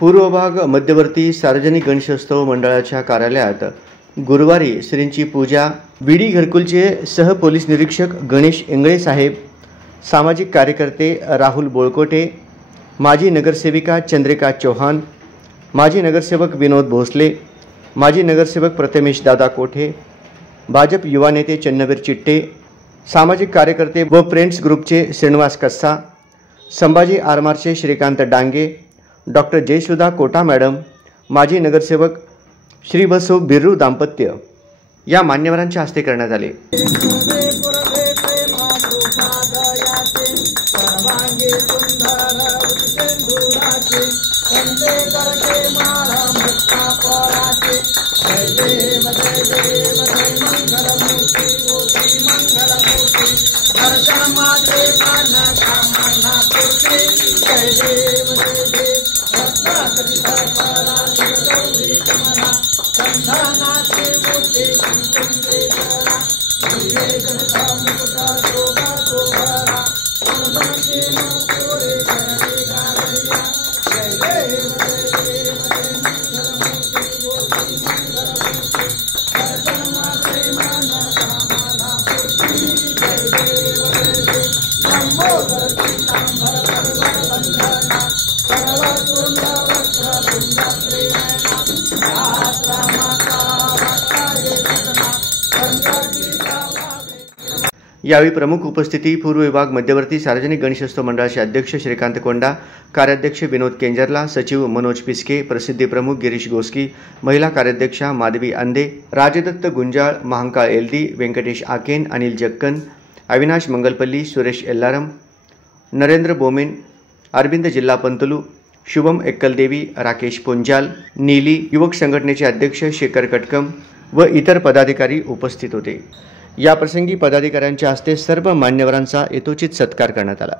पूर्व भाग मध्यवर्ती सार्वजनिक गणेशोत्सव मंडळाच्या कार्यालयात गुरुवारी श्रींची पूजा बीडी घरकुलचे सह पोलीस निरीक्षक गणेश इंगळे साहेब, सामाजिक कार्यकर्ते राहुल बोळकोटे, माजी नगरसेविका चंद्रिका चौहान, माजी नगरसेवक विनोद भोसले, माजी नगरसेवक प्रथमेश दादा कोठे, भाजप युवा नेते चन्नवीर चिट्टे, सामाजिक कार्यकर्ते व फ्रेंड्स ग्रुपचे श्रीनिवास कस्सा, संभाजी आरमारचे श्रीकांत डांगे, डॉक्टर जयसुधा कोटा मॅडम, माजी नगरसेवक श्री बसव बिर्रू दाम्पत्य या मान्यवरांच्या हस्ते करण्यात आले। यावेळी प्रमुख उपस्थिती पूर्व विभाग मध्यवर्ती सार्वजनिक गणेशोत्सव मंडळाचे अध्यक्ष श्रीकांत कोंडा, कार्याध्यक्ष विनोद केंजरला, सचिव मनोज पिस्के, प्रसिद्धी प्रमुख गिरीश गोस्की, महिला कार्याध्यक्षा माधवी अंदे, राजदत्त गुंजाळ, महांकाळ एलदी, व्यंकटेश आकेन, अनिल जक्कन, अविनाश मंगलपल्ली, सुरेश एल्लारम, नरेंद्र बोमेन, अरविंद जिल्हा पंतलू, शुभम एक्कलदेवी, राकेश पुंजाल, नीली, युवक संघटनेचे अध्यक्ष शेखर कटकम व इतर पदाधिकारी उपस्थित होते। याप्रसंगी पदाधिकाऱ्यांच्या हस्ते सर्व मान्यवरांचा यथोचित सत्कार करण्यात आला।